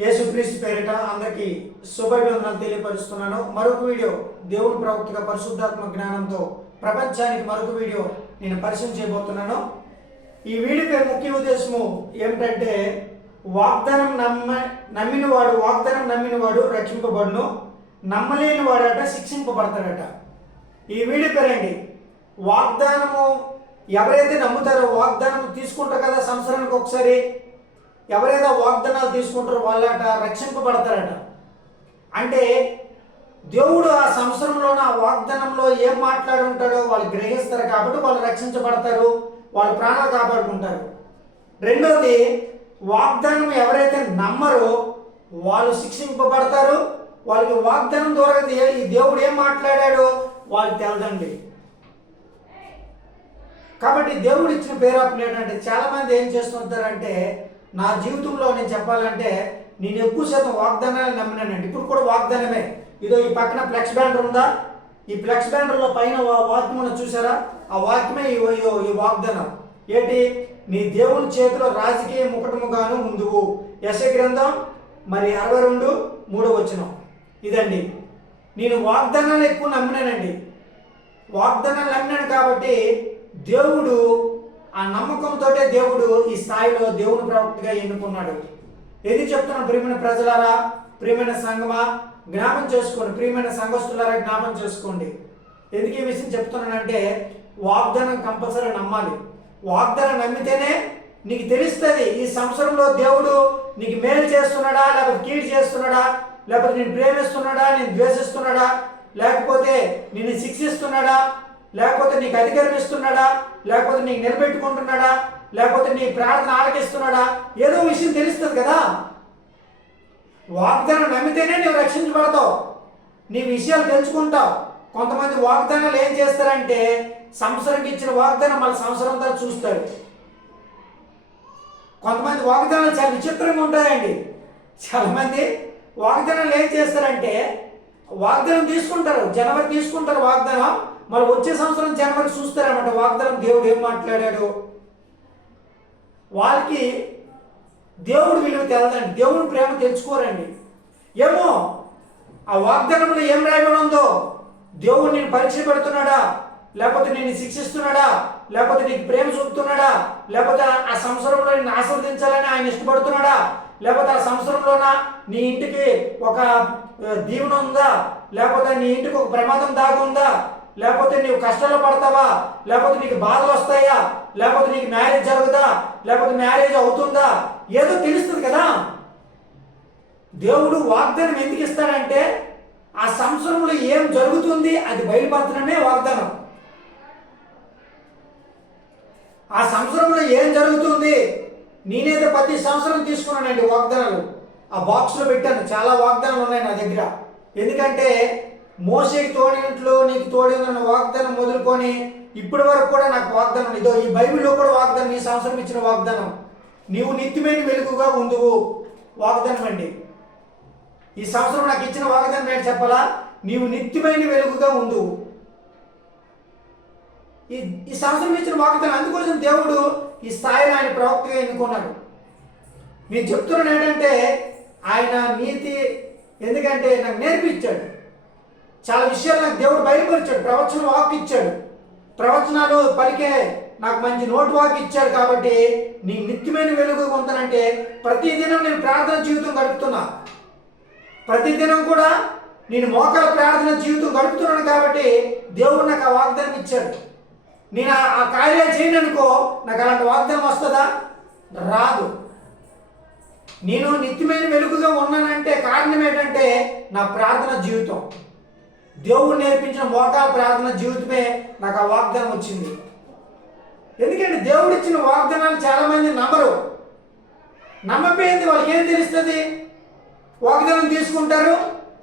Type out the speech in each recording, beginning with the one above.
యేసుక్రీస్తు పేరిట అందరికీ శుభాభివందనాలు తెలియపరుస్తున్నాను. మరొక వీడియో దేవుని ప్రవక్తగా పరిశుద్ధాత్మ జ్ఞానంతో ప్రపంచానికి మరొక వీడియో నేను పరిచయం చేయబోతున్నాను. ఈ వీడియో పేరు ముఖ్య ఉద్దేశము ఏమిటంటే వాగ్దానం నమ్మ నమ్మినవాడు వాగ్దానం నమ్మినవాడు రక్షింపబడును. నమ్మలేని వాడట శిక్షింపబడతాడట. ఈ వీడియో పేరండి వాగ్దానము ఎవరైతే నమ్ముతారో వాగ్దానం తీసుకుంటారు కదా సంవత్సరానికి ఒకసారి ఎవరైతే వాగ్దానాలు తీసుకుంటారో వాళ్ళట రక్షింపబడతారట. అంటే దేవుడు ఆ సంవత్సరంలోన ఆ వాగ్దానంలో ఏం మాట్లాడుంటాడో వాళ్ళు గ్రహిస్తారు కాబట్టి వాళ్ళు రక్షించబడతారు వాళ్ళ ప్రాణాలు కాపాడుకుంటారు. రెండోది వాగ్దానం ఎవరైతే నమ్మరో వాళ్ళు శిక్షింపబడతారు. వాళ్ళకి వాగ్దానం ద్వారా ఈ దేవుడు ఏం మాట్లాడాడో వాళ్ళకి తెలదండి. కాబట్టి దేవుడు ఇచ్చిన పేరు ఆఫ్ ఏంటంటే చాలామంది ఏం చేస్తుంటారంటే నా జీవితంలో నేను చెప్పాలంటే నేను ఎక్కువ శాతం వాగ్దానాలు నమ్మినానండి. ఇప్పుడు కూడా వాగ్దానమే. ఇదో ఈ పక్కన ఫ్లెక్స్ బ్యానర్ ఉందా? ఈ ఫ్లెక్స్ బ్యానర్లో పైన వాక్యం చూసారా? ఆ వాక్యమే ఈ ఈ- వాగ్దానం. ఏంటి? నీ దేవుని చేతిలో రాజకీయ ముకటముగాను ముందువు యశ గ్రంథం మరి అరవై రెండు మూడో వచనం. ఇదండి. నేను వాగ్దానాలు ఎక్కువ నమ్మినానండి. వాగ్దానాలు నమ్మినాను కాబట్టి దేవుడు ఆ నమ్మకంతో దేవుడు ఈ స్థాయిలో దేవుని ప్రవక్తగా ఎన్నుకున్నాడు. ఏది చెప్తున్నాను ప్రియమైన ప్రజలారా? ప్రియమైన సంగమా జ్ఞాపం చేసుకోండి. ప్రియమైన సంఘస్తులారా జ్ఞాపం చేసుకోండి. ఎందుకు ఈ విషయం చెప్తున్నానంటే వాగ్దానం కంపల్సరీ నమ్మాలి. వాగ్దానం నమ్మితేనే నీకు తెలుస్తుంది ఈ సంవత్సరంలో దేవుడు నీకు మేలు చేస్తున్నాడా లేకపోతే కీడు చేస్తున్నాడా లేకపోతే నేను ప్రేమిస్తున్నాడా నేను ద్వేషిస్తున్నాడా లేకపోతే నిన్ను శిక్షిస్తున్నాడా లేకపోతే నీకు అధికారం ఇస్తున్నాడా? లేకపోతే నీకు నిలబెట్టుకుంటున్నాడా? లేకపోతే నీ ప్రార్థన ఆలకిస్తున్నాడా? ఏదో విషయం తెలుస్తుంది కదా. వాగ్దానం నమ్మితేనే నువ్వు రక్షించబడతావు. నీ విషయాలు తెలుసుకుంటావు. కొంతమంది వాగ్దానాలు ఏం చేస్తారంటే సంవత్సరానికి ఇచ్చిన వాగ్దానం మళ్ళీ సంవత్సరం తర్వాత చూస్తారు. కొంతమంది వాగ్దానాలు చాలా విచిత్రంగా ఉంటాయండి. చాలామంది వాగ్దానాలు ఏం చేస్తారంటే వాగ్దానం తీసుకుంటారు జనవరి తీసుకుంటారు వాగ్దానం. మళ్ళీ వచ్చే సంవత్సరం జనవరి చూస్తారన్నమాట. వాగ్దానం దేవుడు ఏం మాట్లాడాడు? వాళ్ళకి దేవుడు విలువ తెలదండి. దేవుని ప్రేమ తెలుసుకోరండి. ఏమో ఆ వాగ్దానంలో ఏం రాయబడి ఉందో? దేవుడు నేను పరీక్ష పెడుతున్నాడా? లేకపోతే నేను శిక్షిస్తున్నాడా? లేకపోతే నీకు ప్రేమ చూపుతున్నాడా? లేకపోతే ఆ సంవత్సరంలో నేను ఆస్వాదించాలని ఆయన ఇష్టపడుతున్నాడా? లేకపోతే ఆ సంవత్సరంలోన నీ ఇంటికి ఒక దీవెన ఉందా? లేకపోతే నీ ఇంటికి ఒక ప్రమాదం దాగుందా లేకపోతే నీవు కష్టాలు పడతావా? లేకపోతే నీకు బాధలు వస్తాయా? లేకపోతే నీకు మ్యారేజ్ జరుగుదా? లేకపోతే మ్యారేజ్ అవుతుందా? ఏదో తెలుస్తుంది కదా. దేవుడు వాగ్దానం ఎందుకు ఇస్తాడంటే ఆ సంవత్సరంలో ఏం జరుగుతుంది అది బయలుపరచడమే వాగ్దానం. ఆ సంవత్సరంలో ఏం జరుగుతుంది? నేనైతే ప్రతి సంవత్సరం తీసుకున్నానండి వాగ్దానాలు. ఆ బాక్స్లో పెట్టాను. చాలా వాగ్దానాలు ఉన్నాయి నా దగ్గర. ఎందుకంటే మోసేకి తోడినట్లు నీకు తోడి వాగ్దానం మొదలుకొని ఇప్పటి వరకు కూడా నాకు వాగ్దానం ఇదో ఈ బైబిల్లో కూడా వాగ్దానం ఈ సంవత్సరం ఇచ్చిన వాగ్దానం. నీవు నిత్యమైన వెలుగుగా ఉండువు వాగ్దానం అండి. ఈ సంవత్సరం నాకు ఇచ్చిన వాగ్దానం నేను చెప్పాలా? నీవు నిత్యమైన వెలుగుగా ఉండు ఈ ఈ సంవత్సరం ఇచ్చిన వాగ్దానం అందుకోసం దేవుడు ఈ స్థాయిలో ఆయన ప్రవక్తగా ఎన్నుకున్నాడు. నేను చెప్తున్నాను ఏంటంటే ఆయన నీతి ఎందుకంటే నాకు నేర్పించాడు. చాలా విషయాలు నాకు దేవుడు బయలుపరిచాడు. ప్రవచన వాక్ ఇచ్చాడు ప్రవచనాలు పలికే నాకు మంచి నోటు వాక్ ఇచ్చాడు కాబట్టి నీ నిత్యమైన వెలుగు పొందనంటే ప్రతిదినం నేను ప్రార్థన జీవితం గడుపుతున్నా. ప్రతిదినం కూడా నేను మోకాల ప్రార్థన జీవితం గడుపుతున్నాను కాబట్టి దేవుడు నాకు ఆ వాగ్దానం ఇచ్చాడు. నేను ఆ- ఆ కార్యాలు చేయను అనుకో నాకు అలాంటి వాగ్దానం వస్తుందా? రాదు. నేను నిత్యమైన వెలుగుగా ఉన్నానంటే కారణం ఏంటంటే నా ప్రార్థన జీవితం. దేవుడు నేర్పించిన మోకాల ప్రార్థన జీవితమే నాకు ఆ వాగ్దానం వచ్చింది. ఎందుకంటే దేవుడు ఇచ్చిన వాగ్దానాలు చాలామంది నమ్మరు. నమ్మపోయింది వాళ్ళకి ఏం తెలుస్తుంది? వాగ్దానం తీసుకుంటారు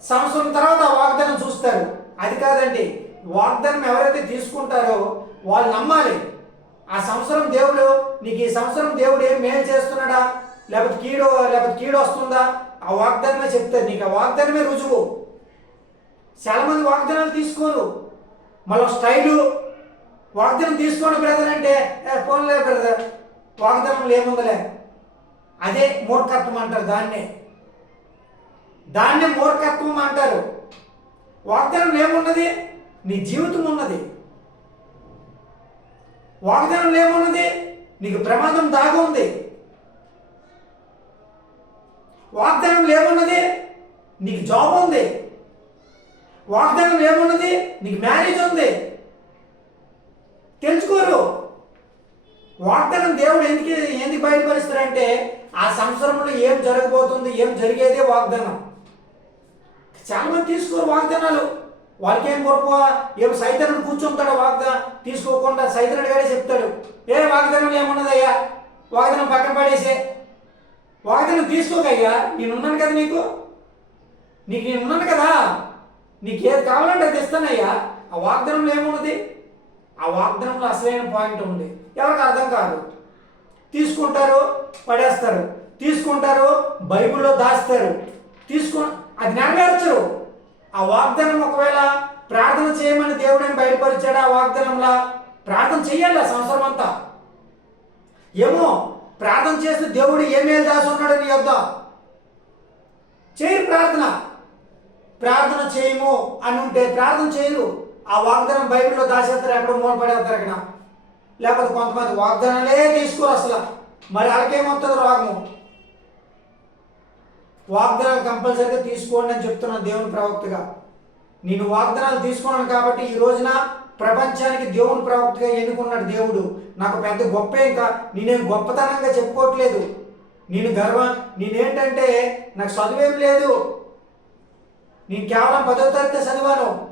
సంవత్సరం తర్వాత ఆ వాగ్దానం చూస్తారు. అది కాదండి వాగ్దానం ఎవరైతే తీసుకుంటారో వాళ్ళు నమ్మాలి. ఆ సంవత్సరం దేవుడు నీకు ఈ సంవత్సరం దేవుడు ఏం మేలు చేస్తున్నాడా? లేకపోతే కీడో లేకపోతే కీడు వస్తుందా? ఆ వాగ్దానమే చెప్తారు నీకు. ఆ వాగ్దానమే రుజువు. చాలా మంది వాగ్దానాలు తీసుకోరు. మళ్ళీ స్టైలు. వాగ్దానం తీసుకోండి బ్రదర్ అంటే "ఏ, పోన్లే బ్రదర్. వాగ్దానం ఏముందలే? అదే మూర్ఖత్వం అంటారు దాన్నే. దాన్నే మూర్ఖత్వం అంటారు. వాగ్దానం ఏమున్నది? నీ జీవితం ఉన్నది. వాగ్దానం ఏమున్నది? నీకు ప్రమాదం దాగుంది. ఉంది వాగ్దానం ఏమున్నది నీకు జాబ్ ఉంది. వాగ్దానం ఏమున్నది నీకు మ్యారేజ్ ఉంది. తెలుసుకోరు. వాగ్దానం దేవుడు ఎందుకు ఎందుకు బయటపరుస్తారంటే ఆ సంవత్సరంలో ఏం జరగబోతుంది ఏం జరిగేదే వాగ్దానం. చాలామంది తీసుకోరు వాగ్దానాలు. వాళ్ళకి ఏం గొప్ప ఏం సైతనుడు కూర్చుంటాడు వాగ్దా తీసుకోకుండా సైతనుడు గారే చెప్తాడు. ఏ వాగ్దానం ఏమున్నదయ్యా? వాగ్దానం పక్కన పడేసే. వాగ్దానం తీసుకోకయ్యా నేనున్నాను కదా నీకు? నీకు నేను ఉన్నాను కదా? నీకు ఏది కావాలంటే అది ఇస్తానయ్యా. ఆ వాగ్దానంలో ఏమున్నది? ఆ వాగ్దానంలో అసలైన పాయింట్ ఉంది. ఎవరికి అర్థం కాదు. తీసుకుంటారు పడేస్తారు. తీసుకుంటారు బైబిల్లో దాస్తారు. తీసుకు అది నెరవేర్చరు ఆ వాగ్దానం ఒకవేళ ప్రార్థన చేయమని దేవుడని బయలుపరిచాడు ఆ వాగ్దానంలా? ప్రార్థన చెయ్యాలి సంవత్సరం అంతా. ఏమో ప్రార్థన చేస్తే దేవుడు ఏమేలు రాసి ఉన్నాడు నీ యొద్ద. చేయరు ప్రార్థన. ప్రార్థన చేయము అని ఉంటే ప్రార్థన చేయరు. ఆ వాగ్దానం బైబిల్లో దాచేస్తారు ఎక్కడ మూల పడేస్తారు అక్కడ. లేకపోతే కొంతమంది వాగ్దానాలే తీసుకోరు అసలు. మరి వాళ్ళకేమవుతుంది రోగము? వాగ్దానాలు కంపల్సరీగా తీసుకోండి అని చెప్తున్నాను దేవుని ప్రవక్తగా. నేను వాగ్దానాలు తీసుకున్నాను కాబట్టి ఈ రోజున ప్రపంచానికి దేవుని ప్రవక్తగా ఎన్నుకున్నాడు దేవుడు. నాకు పెద్ద గొప్ప ఇంకా నేనేం గొప్పతనంగా చెప్పుకోవట్లేదు. నేను గర్వ నేనేంటంటే నాకు చదువేం లేదు. నేను కేవలం పదో తరగతి చదివాను.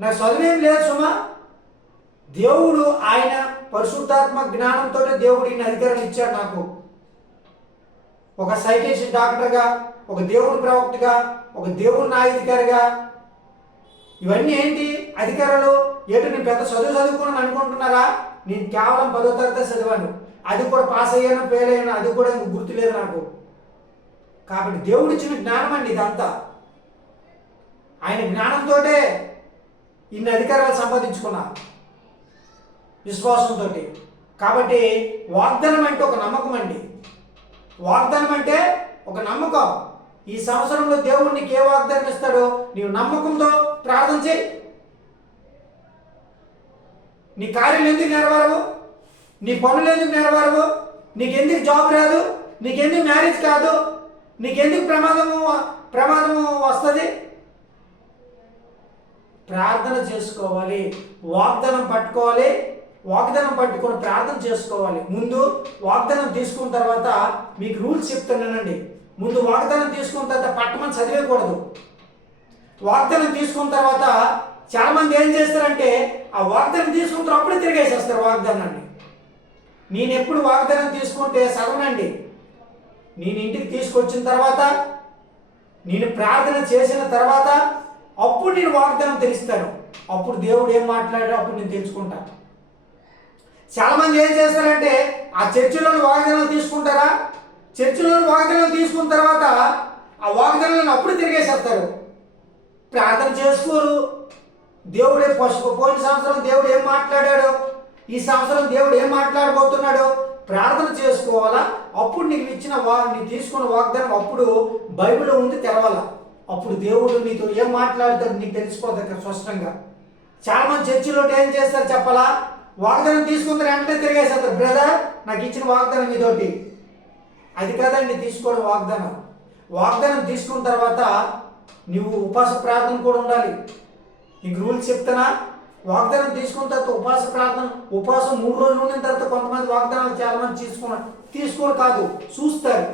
నాకు చదువేం లేదు సుమా. దేవుడు ఆయన పరిశుద్ధాత్మ జ్ఞానంతో దేవుడు ఈయన అధికారం ఇచ్చాడు నాకు. ఒక సైకిషిస్ట్ డాక్టర్గా ఒక దేవుని ప్రవక్తగా ఒక దేవుని న్యాయాధికారిగా ఇవన్నీ ఏంటి అధికారులు? ఏంటి నేను పెద్ద చదువు చదువుకున్నాను అనుకుంటున్నారా? నేను కేవలం పదో తరగతి చదివాను. అది కూడా పాస్ అయ్యాను ఫెయిల్ అయ్యాను అది కూడా ఇంక గుర్తులేదు నాకు. కాబట్టి దేవుడు ఇచ్చిన జ్ఞానం అండి ఇదంతా. ఆయన జ్ఞానంతోటే ఇన్ని అధికారాలు సంపాదించుకున్నా విశ్వాసంతో కాబట్టి వాగ్దానం అంటే ఒక నమ్మకం అండి. వాగ్దానం అంటే ఒక నమ్మకం. ఈ సంవత్సరంలో దేవుడు నీకు ఏ వాగ్దానం ఇస్తాడో నీవు నమ్మకంతో ప్రార్థన చేయి. నీ కార్యం ఎందుకు నెరవేరవు? నీ పనులు ఎందుకు నెరవేరవు? నీకెందుకు జాబ్ రాదు? నీకెందుకు మ్యారేజ్ కాదు? నీకెందుకు ప్రమాదము ప్రమాదము వస్తుంది? ప్రార్థన చేసుకోవాలి వాగ్దానం పట్టుకోవాలి వాగ్దానం పట్టుకొని ప్రార్థన చేసుకోవాలి. ముందు వాగ్దానం తీసుకున్న తర్వాత మీకు రూల్స్ చెప్తున్నానండి. ముందు వాగ్దానం తీసుకున్న తర్వాత పట్టమని చదివేయకూడదు. వాగ్దానం తీసుకున్న తర్వాత చాలా మంది ఏం చేస్తారంటే ఆ వాగ్దానం తీసుకుంటారు అప్పుడే తిరిగేసేస్తారు వాగ్దానాన్ని. నేను ఎప్పుడు వాగ్దానం తీసుకుంటే సగనండి నేను ఇంటికి తీసుకొచ్చిన తర్వాత నేను ప్రార్థన చేసిన తర్వాత అప్పుడు నేను వాగ్దానం తెలుస్తాను. అప్పుడు దేవుడు ఏం మాట్లాడాడో అప్పుడు నేను తెలుసుకుంటాను చాలా మంది ఏం చేస్తారంటే ఆ చర్చిలోని వాగ్దానాలు తీసుకుంటారా? చర్చిలోని వాగ్దానాలు తీసుకున్న తర్వాత ఆ వాగ్దానాలను అప్పుడు తిరిగేసేస్తారు. ప్రార్థన చేసుకోరు దేవుడే పసుపు పోయిన సంవత్సరం దేవుడు ఏం మాట్లాడాడు? ఈ సంవత్సరం దేవుడు ఏం మాట్లాడబోతున్నాడు? ప్రార్థన చేసుకోవాలా? అప్పుడు నీకు ఇచ్చిన వా నీకు తీసుకున్న వాగ్దానం అప్పుడు బైబిల్లో ఉంది తెరవాలా? అప్పుడు దేవుడు నీతో ఏం మాట్లాడతాడు నీకు తెలిసిపోతుంది అక్కడ స్పష్టంగా. చాలా మంది చర్చిలో ఏం చేస్తారు చెప్పాలా? వాగ్దానం తీసుకున్న వెంటనే తిరిగేసేస్తారు. బ్రదర్ నాకు ఇచ్చిన వాగ్దానం ఇదోటి అది కాదండి తీసుకోవడం వాగ్దానం. వాగ్దానం తీసుకున్న తర్వాత నువ్వు ఉపాస ప్రార్థన కూడా ఉండాలి. ఇంక రూల్స్ చెప్తానా వాగ్దానం తీసుకున్న తర్వాత ఉపాస ప్రార్థన ఉపవాసం మూడు రోజులు ఉండిన తర్వాత కొంతమంది వాగ్దానాలు చాలా మంది తీసుకున్నారు తీసుకోరు కాదు చూస్తారు.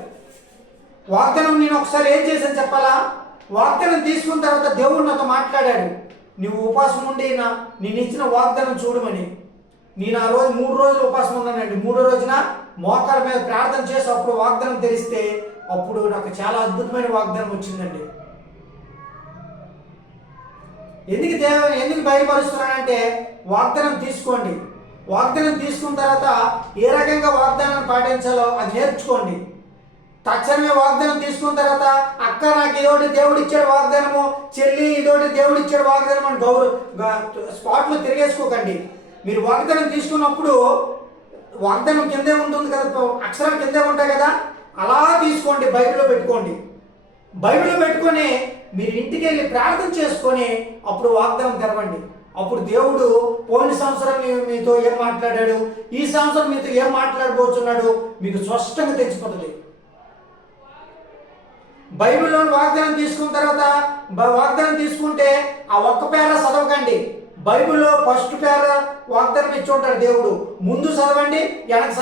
వాగ్దానం నేను ఒకసారి ఏం చేశాను చెప్పాలా? వాగ్దానం తీసుకున్న తర్వాత దేవుడు నాతో మాట్లాడాడు. నువ్వు ఉపాసం ఉండి నా నేను ఇచ్చిన వాగ్దానం చూడమని. నేను ఆ రోజు మూడు రోజులు ఉపాసం ఉన్నానండి మూడో రోజున మోకాల మీద ప్రార్థన చేసి అప్పుడు వాగ్దానం తెలిస్తే అప్పుడు నాకు చాలా అద్భుతమైన వాగ్దానం వచ్చిందండి. ఎందుకు దేవ ఎందుకు బయలుపరుస్తున్నానంటే వాగ్దానం తీసుకోండి. వాగ్దానం తీసుకున్న తర్వాత ఏ రకంగా వాగ్దానం పాటించాలో అది నేర్చుకోండి. తక్షణమే వాగ్దానం తీసుకున్న తర్వాత అక్క నాకు ఇదోటి దేవుడు ఇచ్చాడు వాగ్దానము చెల్లి ఇదోటి దేవుడు ఇచ్చాడు వాగ్దానం అని గౌరవ స్పాట్లో తిరిగేసుకోకండి. మీరు వాగ్దానం తీసుకున్నప్పుడు వాగ్దానం కిందే ఉంటుంది కదా అక్షరాలు కిందే ఉంటాయి కదా అలా తీసుకోండి బైబిల్లో పెట్టుకోండి. బైబిల్లో పెట్టుకొని మీరు ఇంటికి వెళ్ళి ప్రార్థన చేసుకొని అప్పుడు వాగ్దానం తెరవండి. అప్పుడు దేవుడు పోయిన సంవత్సరం మీతో ఏం మాట్లాడాడు? ఈ సంవత్సరం మీతో ఏం మాట్లాడబోతున్నాడు? మీకు స్పష్టంగా తెలిసిపోతుంది. బైబిల్లో వాగ్దానం తీసుకున్న తర్వాత వాగ్దానం తీసుకుంటే ఆ ఒక్క పేర చదవకండి. బైబిల్లో ఫస్ట్ పేర వాగ్దానం ఇచ్చి ఉంటాడు దేవుడు. ముందు చదవండి వెనక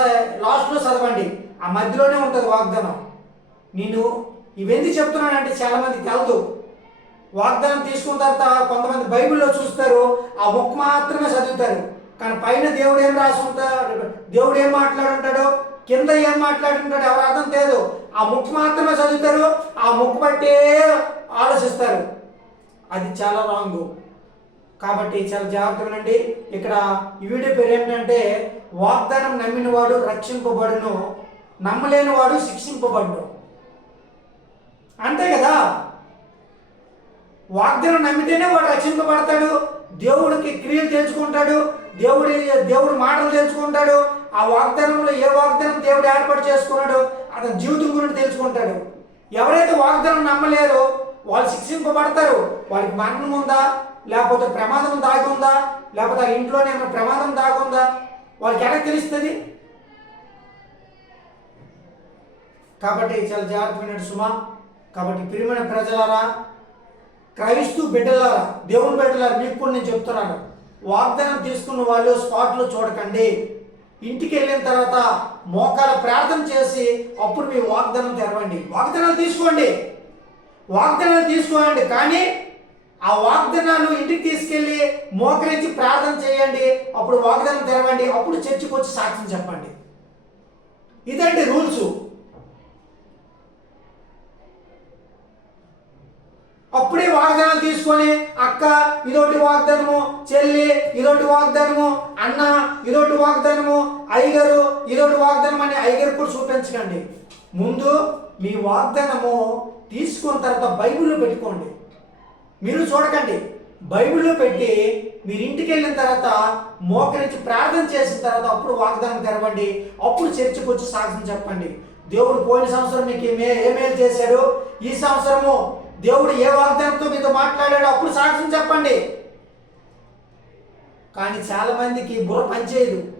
లాస్ట్లో చదవండి. ఆ మధ్యలోనే ఉంటుంది వాగ్దానం. నేను ఇవన్నీ చెప్తున్నానంటే చాలామంది తెలదు. వాగ్దానం తీసుకున్న తర్వాత కొంతమంది బైబిల్లో చూస్తారు ఆ బుక్ మాత్రమే చదువుతారు. కానీ పైన దేవుడు ఏం రాసి ఉంటాడు? దేవుడు ఏం మాట్లాడుంటాడో? కింద ఏం మాట్లాడుంటాడో ఎవరు అర్థం లేదు ఆ ముక్ మాత్రమే చదువుతారు ఆ ముక్ బట్టే ఆలోచిస్తారు. అది చాలా రాంగ్ కాబట్టి చాలా జాగ్రత్తగా ఉండండి. ఇక్కడ ఈ వీడియో పేరు ఏంటంటే వాగ్దానం నమ్మిన వాడు రక్షింపబడును నమ్మలేని వాడు శిక్షింపబడును. అంతే కదా? వాగ్దానం నమ్మితేనే వాడు రక్షింపబడతాడు. దేవుడికి క్రియలు తెలుసుకుంటాడు. దేవుడి దేవుడి మాటలు తెలుసుకుంటాడు. ఆ వాగ్దానంలో ఏ వాగ్దానం దేవుడు ఏర్పాటు చేసుకున్నాడు అతని జీవితం గురించి తెలుసుకుంటాడు. ఎవరైతే వాగ్దానం నమ్మలేరో వాళ్ళు శిక్షింపబడతారు. వాళ్ళకి మరణం ఉందా? లేకపోతే ప్రమాదం దాగి ఉందా లేకపోతే వాళ్ళ ఇంట్లోనే ఏమైనా ప్రమాదం దాగి ఉందా వాళ్ళకి ఎలా తెలుస్తుంది? కాబట్టి చాలా జాగ్రత్త సుమా. కాబట్టి ప్రియమైన ప్రజలారా క్రైస్తు బిడ్డలారా దేవుని బిడ్డలారా మీకు కూడా నేను చెప్తున్నాను. వాగ్దానం తీసుకున్న వాళ్ళు స్పాట్లో చూడకండి. ఇంటికి వెళ్ళిన తర్వాత మోకాల ప్రార్థన చేసి అప్పుడు మీ వాగ్దానం తెరవండి. వాగ్దానాలు తీసుకోండి. వాగ్దానాలు తీసుకోండి కానీ ఆ వాగ్దానాలు ఇంటికి తీసుకెళ్ళి మోకరించి ప్రార్థన చేయండి. అప్పుడు వాగ్దానం తెరవండి. అప్పుడు చర్చికి వచ్చి సాక్ష్యం చెప్పండి. ఇదండి రూల్స్. అప్పుడే వాగ్దానం తీసుకొని అక్క ఇదోటి వాగ్దానము చెల్లి ఇదోటి వాగ్దానము అన్న ఇదోటి వాగ్దానము అయ్యగారు ఇదొకటి వాగ్దానం అని అయ్యగారు కూడా చూపించకండి. ముందు మీ వాగ్దానము తీసుకున్న తర్వాత బైబిల్లో పెట్టుకోండి. మీరు చూడకండి. బైబిల్లో పెట్టి మీరు ఇంటికి వెళ్ళిన తర్వాత మోకరించి ప్రార్థన చేసిన తర్వాత అప్పుడు వాగ్దానం తెరవండి. అప్పుడు చర్చకు వచ్చి సాక్ష్యం చెప్పండి. దేవుడు పోయిన సంవత్సరం మీకు ఏ మేలు చేశాడు? ఈ సంవత్సరము దేవుడు ఏ వాగ్దానంతో మీతో మాట్లాడాడో అప్పుడు సాక్ష్యం చెప్పండి. కానీ చాలామందికి బుర్ర పనిచేయదు.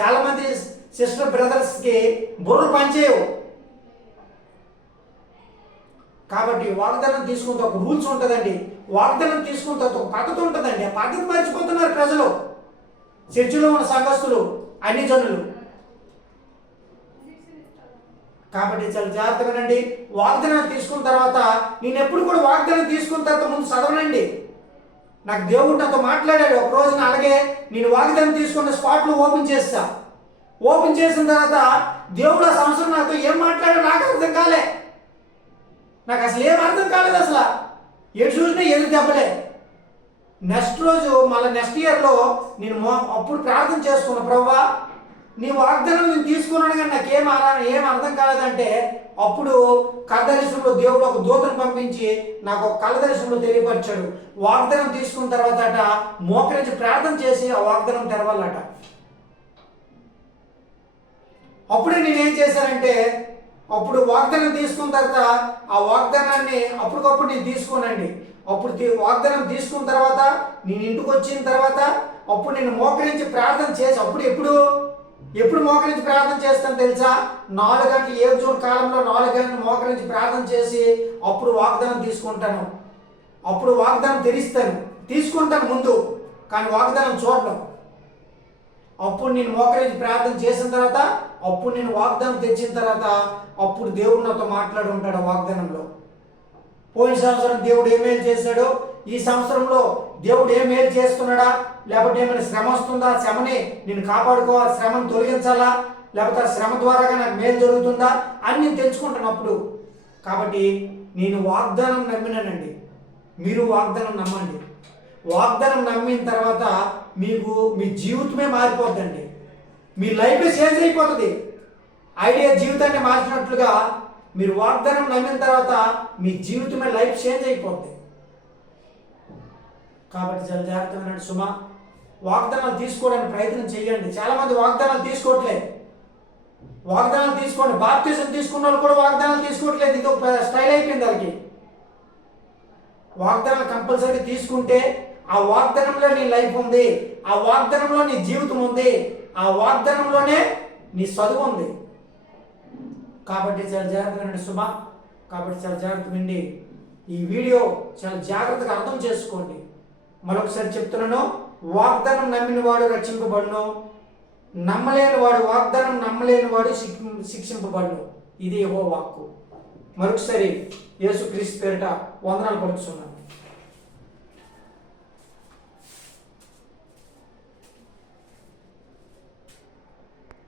చాలామంది సిస్టర్ బ్రదర్స్కి బుర్రలు పనిచేయవు. కాబట్టి వాగ్దానం తీసుకున్న ఒక రూల్స్ ఉంటుందండి. వాగ్దానం తీసుకున్న తర్వాత ఒక పద్ధతి ఉంటుందండి. ఆ పద్ధతి మర్చిపోతున్నారు ప్రజలు. చర్చిలో ఉన్న సంఘస్థులు అన్ని జనులు. కాబట్టి చాలా జాగ్రత్తగానండి వాగ్దానం తీసుకున్న తర్వాత నేను ఎప్పుడు కూడా వాగ్దానం తీసుకున్న తర్వాత ముందు చదవనండి. నాకు దేవుడు నాతో మాట్లాడాడు ఒక రోజున అలాగే నేను వాగ్దానం తీసుకున్న స్పాట్లు ఓపెన్ చేస్తా. ఓపెన్ చేసిన తర్వాత దేవుడు ఆ సంవత్సరం నాతో ఏం మాట్లాడాడో నాకు అర్థం కాలే. నాకు అసలు ఏం అర్థం కాలేదు అసలు. ఎటు చూసినా ఎదురు దెబ్బలే. నెక్స్ట్ రోజు మళ్ళీ నెక్స్ట్ ఇయర్లో నేను అప్పుడు ప్రార్థన చేసుకున్న ప్రవ్వా నీ వాగ్దానం నేను తీసుకున్నాను కానీ నాకు ఏం ఏం అర్థం కాలేదంటే అప్పుడు కలదర్శనంలో దేవుడు ఒక దూతను పంపించి నాకు ఒక కలదర్శనంలో తెలియపరిచాడు. వాగ్దానం తీసుకున్న తర్వాత అట మోకరించి ప్రార్థన చేసి ఆ వాగ్దానం తెరవాలట. అప్పుడే నేనేం చేశానంటే అప్పుడు వాగ్దానం తీసుకున్న తర్వాత ఆ వాగ్దానాన్ని అప్పటికప్పుడు నేను తీసుకోనండి. అప్పుడు వాగ్దానం తీసుకున్న తర్వాత నేను ఇంటికి వచ్చిన తర్వాత అప్పుడు నేను మోకరించి ప్రార్థన చేసి అప్పుడు ఎప్పుడు? ఎప్పుడు మోకరించి ప్రార్థన చేస్తాను తెలుసా? నాలుగు గంటలు ఏ జూన్ కాలంలో నాలుగు గంటలు మోకరించి ప్రార్థన చేసి అప్పుడు వాగ్దానం తీసుకుంటాను. అప్పుడు వాగ్దానం తెరిస్తాను. తీసుకుంటాను ముందు కానీ వాగ్దానం చూడడం అప్పుడు నేను మోకరించి ప్రార్థన చేసిన తర్వాత అప్పుడు నేను వాగ్దానం తెచ్చిన తర్వాత అప్పుడు దేవుడు నాతో మాట్లాడి ఉంటాడు వాగ్దానంలో. పోయిన సంవత్సరం దేవుడు ఏ మేలు చేశాడో ఈ సంవత్సరంలో దేవుడు ఏ మేలు చేస్తున్నాడా? లేకపోతే ఏమైనా శ్రమ వస్తుందా? శ్రమని నేను కాపాడుకోవాలి. శ్రమను తొలగించాలా? లేకపోతే శ్రమ ద్వారాగా నాకు మేలు జరుగుతుందా? అని నేను తెలుసుకుంటాను అప్పుడు కాబట్టి నేను వాగ్దానం నమ్మినానండి. మీరు వాగ్దానం నమ్మండి. వాగ్దానం నమ్మిన తర్వాత మీకు మీ జీవితమే మారిపోద్దండి. మీ లైఫ్ చేంజ్ అయిపోతుంది. ఐడియా జీవితాన్ని మార్చినట్లుగా మీరు వాగ్దానం నమ్మిన తర్వాత మీ జీవితమే లైఫ్ చేంజ్ అయిపోతుంది కాబట్టి చాలా జాగ్రత్తగా సుమ వాగ్దానాలు తీసుకోవడానికి ప్రయత్నం చేయండి. చాలామంది వాగ్దానాలు తీసుకోవట్లేదు. వాగ్దానాలు తీసుకోండి. బాప్తీసం తీసుకున్న వాళ్ళు కూడా వాగ్దానాలు తీసుకోవట్లేదు. ఇది స్టైల్ అయిపోయింది వాళ్ళకి. వాగ్దానాలు కంపల్సరీ తీసుకుంటే ఆ వాగ్దానంలో నీ లైఫ్ ఉంది. ఆ వాగ్దానంలో నీ జీవితం ఉంది. ఆ వాగ్దానంలోనే నీ చదువు ఉంది. కాబట్టి చాలా జాగ్రత్తగా వినండి శుభ కాబట్టి చాలా జాగ్రత్త విండి ఈ వీడియో చాలా జాగ్రత్తగా అర్థం చేసుకోండి. మరొకసారి చెప్తున్నాను వాగ్దానం నమ్మిన వాడు రక్షింపబడును. నమ్మలేని వాడు వాగ్దానం నమ్మలేని వాడు శిక్షింపబడును. ఇది ఏవో వాక్కు. మరొకసారి యేసుక్రీస్తు పేరిట వందనాలు పడుతున్నాను